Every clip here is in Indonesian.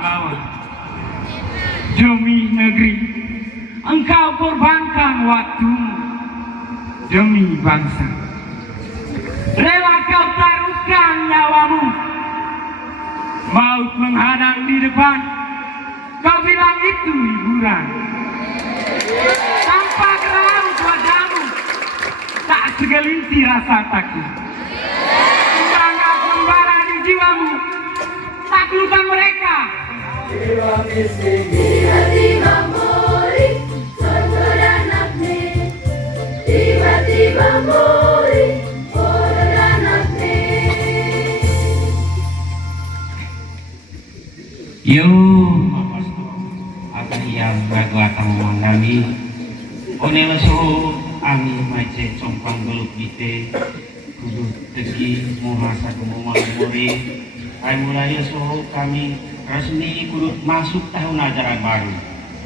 lawan demi negeri. Engkau korbankan waktumu demi bangsa. Rela kau taruhkan nyawamu. Maut menghadang di depan, kau bilang itu hiburan. Tanpa raut wajahmu, tak segelintir rasa takut. Bangga membara di jiwamu, taklukkan mereka. Jiwa miskin tiba-tiba muri, sosok dan akne. Tiba-tiba muri, sosok dan akne. Yo, akan yang ragu atang memandami. One leso ami mace compang gelut bite, kudu tegi muhasa kemumuri. Ay mulai leso kami resmi kudu masuk tahun ajaran baru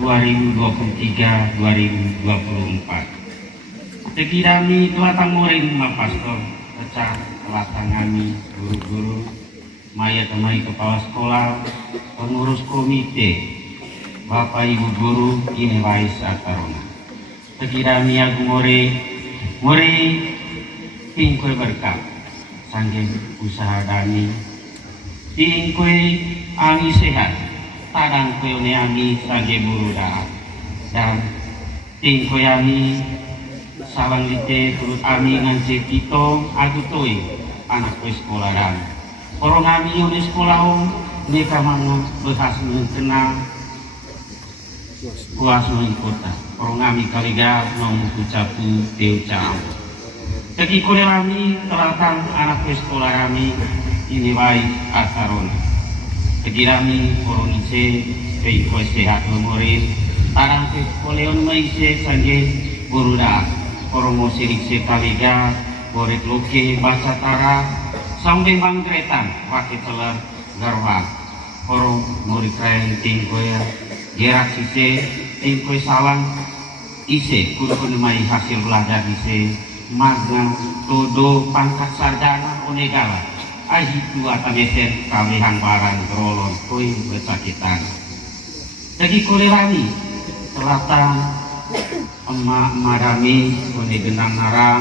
2023-2024. Tegi kami telatang murid pastor, pecah telatang kami guru-guru, maya temai kepala sekolah, pengurus komite, bapak ibu guru ini wais atarona. Tekirami aku more pingkoi berkah, sanggih usaha dani, pingkoi ami sehat, tadang koyone ami sanggih buru daat, dan pingkoi ami salang lite turut ami ngancik kita aku toi anak koi sekolah dan orang ami yang di sekolah mereka mana bekas mengenal kuas mengikota orang kami kaliga mau mengucapu diucap teki kole kami telatang anak sekolah kami ini baik asaron teki kami orang ise peiko sehat memorin tarang sekolah maise sange buruda orang mau sirik sekaliga borek loke baca tara sampai bangkretan wakil telah garwa orang murid keren tingkoy gerak sise tingkoy salang ise kudu mai hasil belajar ise magang todo pangkat sarjana onegala ahitu atamesen kalihan barang gerolon koi bersakitan jadi kolelani selatan emak marami one gendang narang.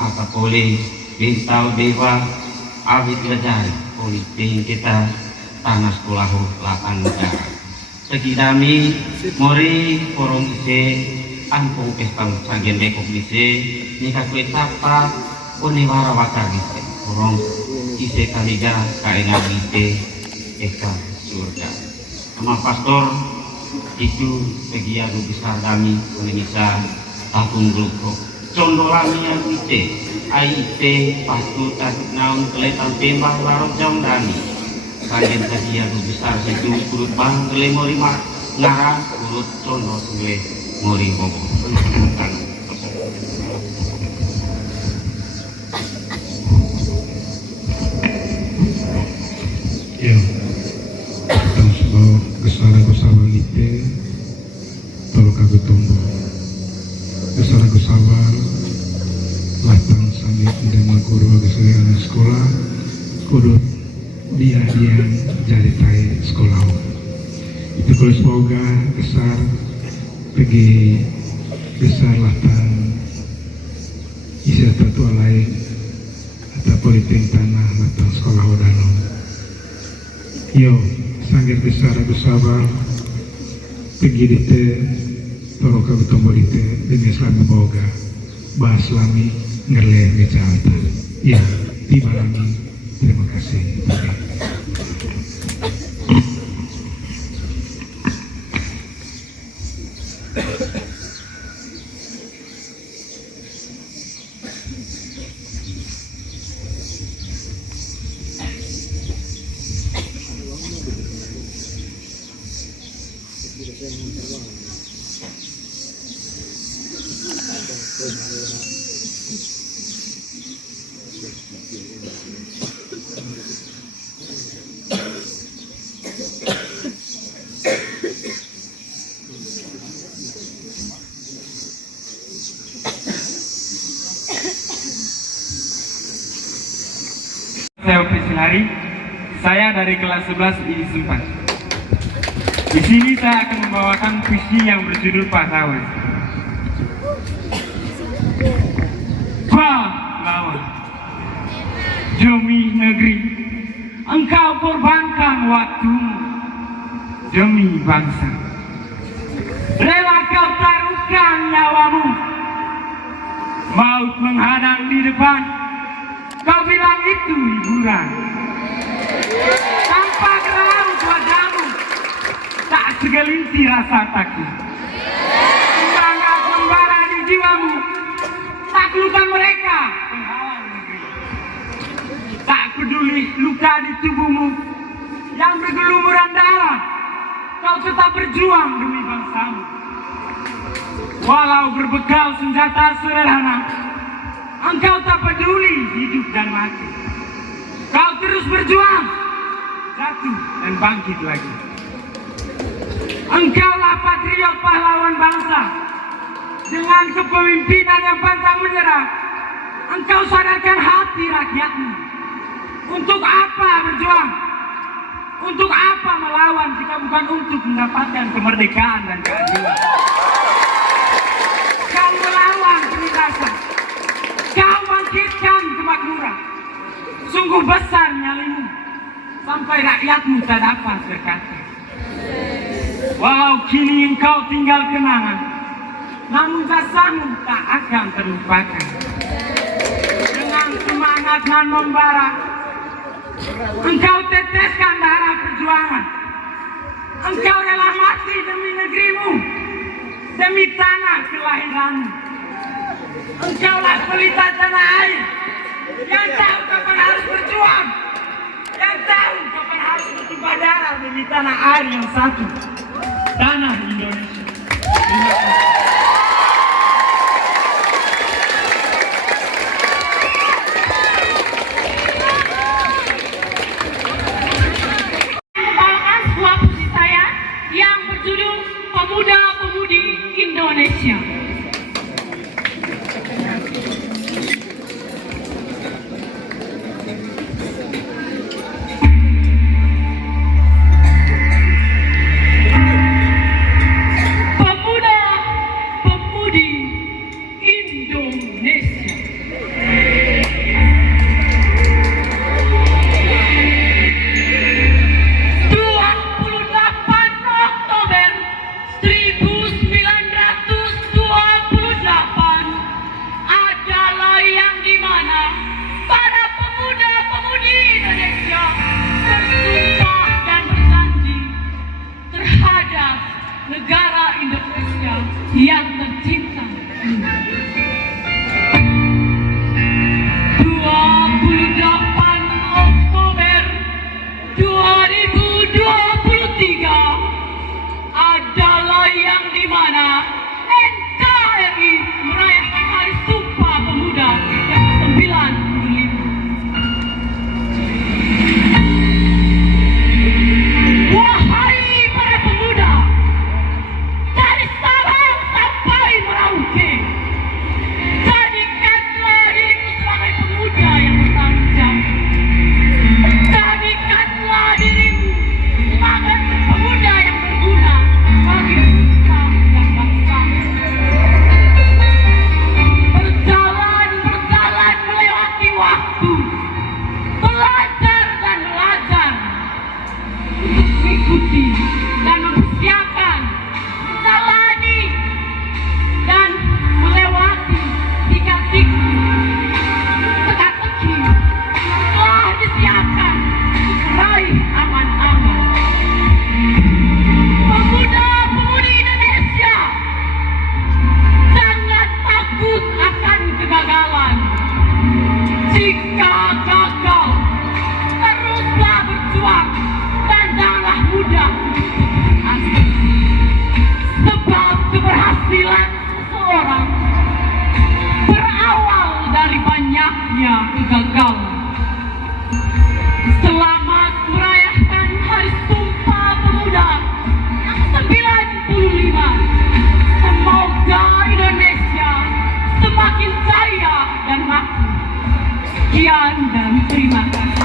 Apa boleh bintau dewa awit ngejari politik kita tanah sekolah lapan negara segi kami mori porong ise ampung pestang sangen bekok ise nikah kue tapa uniwara wakar ise porong ise kaliga kaenga ise eka surga sama pastor itu segi yang besar kami Indonesia tahun global condolami yang ite aite pastu tasik naun keletan pembah larut jam dani kagen tadi yang besar situ kurut bang kele mori mak ngarang kurut condol kele mori bobo ya kita sebab kesalahan ite tolong kagak tombo kesalahan latang sambil dengan guru kesalahan sekolah kudu dia jadi tai sekolah itu kalau semoga besar pergi besar latang isi tertua lain atau politik tanah latang sekolah udano yo sanggir besar sabar pergi dite tolong kami tombol dite dengan selama boga bahas lami ngerle bicara ya tiba lagi terima kasih. Saya Opesilari, saya dari kelas 11 ID 4. Di sini saya akan membawakan puisi yang berjudul Pahlawan. Pahlawan, demi negeri, engkau korbankan waktumu demi bangsa. Rela kau taruhkan nyawamu, maut menghadang di depan. Kau bilang itu hiburan. Tanpa raut wajahmu, tak segelintir rasa takut. Bangga membara di jiwamu, taklukan mereka penghalang negeri. Tak peduli luka di tubuhmu yang bergelumuran darah, kau tetap berjuang demi bangsamu. Walau berbekal senjata sederhana, engkau tak peduli hidup dan mati. Kau terus berjuang, jatuh dan bangkit lagi. Engkaulah patriot pahlawan bangsa. Dengan kepemimpinan yang pantang menyerah, engkau sadarkan hati rakyatmu. Untuk apa berjuang? Untuk apa melawan jika bukan untuk mendapatkan kemerdekaan dan keadilan? Kau melawan penindasan. Kau bangkitkan kemakmuran. Sungguh besar nyalimu, sampai rakyatmu tak dapat berkata. Walau kini engkau tinggal kenangan, namun jasamu tak akan terlupakan. Dengan semangat nan membara, engkau teteskan darah perjuangan. Engkau rela mati demi negerimu, demi tanah kelahiranmu. Engkaulah pelita tanah air yang tahu kapan harus berjuang, yang tahu kapan harus bertumpah darah demi tanah air yang satu, tanah Indonesia. Terima kasih. Membawakan sebuah puisi saya yang berjudul Pemuda-Pemudi Indonesia. Adalah yang dimana para pemuda-pemudi Selamat merayakan Hari Sumpah Pemuda yang ke-95. Semoga Indonesia semakin jaya dan makmur. Sekian dan terima kasih.